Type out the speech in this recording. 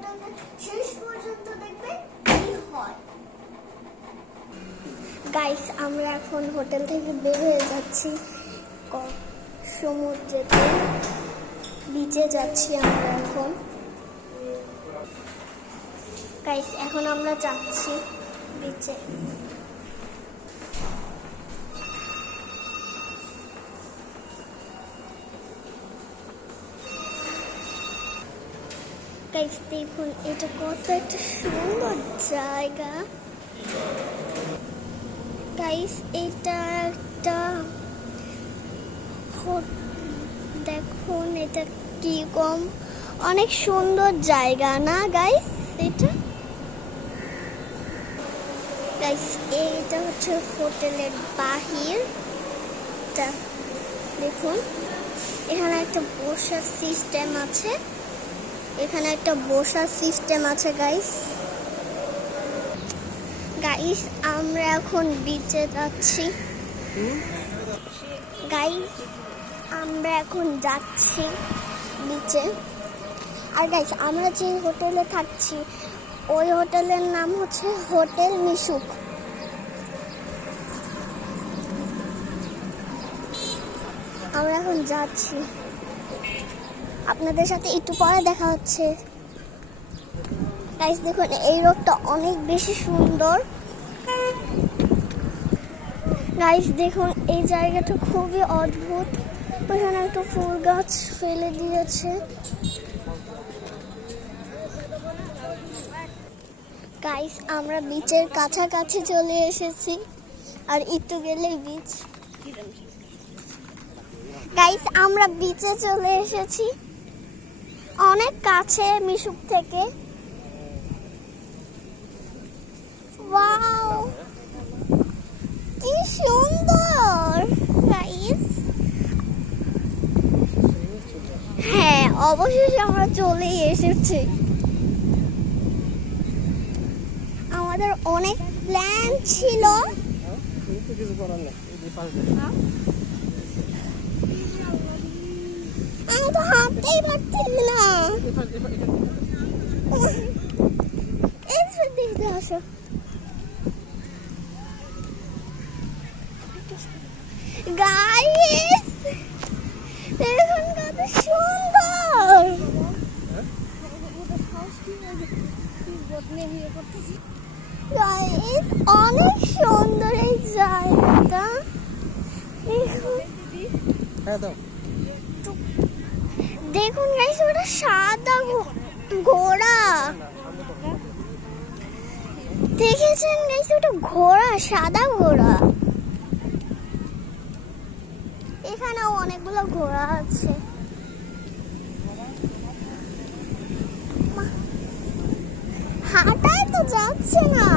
ভিডিওটাকে শেষ পর্যন্ত দেখবে কি হয়। গাইস, আমরা এখন হোটেল থেকে বের হয়ে যাচ্ছি, সমুদ্রেতে বিচে যাচ্ছি আমরা এখন। গাইস, এখন আমরা যাচ্ছি বিচে। গাইস দেখুন, এটা কত একটা সুন্দর জায়গা। গাইস, এটা একটা দেখুন, এটা কি কম অনেক সুন্দর জায়গা না গাইস? এটা গাইস, এটা হচ্ছে হোটেলের বাহির। দেখুন, এখানে একটা বসার সিস্টেম আছে, গাইস। গাইস, আমরা এখন বিচে যাচ্ছি। গাইস, আমরা এখন যাচ্ছি বিচে। আর গাইস, আমরা যে হোটেলে থাকছি ওই হোটেলের নাম হচ্ছে হোটেল মিশুক। আমরা এখন যাচ্ছি, আপনাদের সাথে একটু পরে দেখা হচ্ছে। গাইস দেখুন, এই রোডটা অনেক বেশি সুন্দর। গাইস দেখুন, এই জায়গাটা খুবই অদ্ভুত। ওখানে একটা ফুল গাছ ফেলে দিয়েছে। গাইস, আমরা বিচের কাছাকাছি চলে এসেছি, আর একটু গেলেই বিচ। গাইস, আমরা বিচে চলে এসেছি, অনেক কাছে মিশুক থেকে। ওয়াও, কি সুন্দর গাইস। হ্যাঁ, অবশেষে আমরা চলেই এসেছি। আমাদের অনেক প্ল্যান ছিল। আমি তো হাঁটতেই পারছি না। দেখতে আসো। গাইস দেখুন, কত সুন্দর। গাইস, অনেক সুন্দর এই জায়গাটা। দেখুন গাইস, ওটা সাদা ঘোড়া। দেখেছেন গাইস, ওটা ঘোড়া, সাদা ঘোড়া। এখানেও অনেকগুলো ঘোড়া আছে। হাঁটাই তো যাচ্ছে না।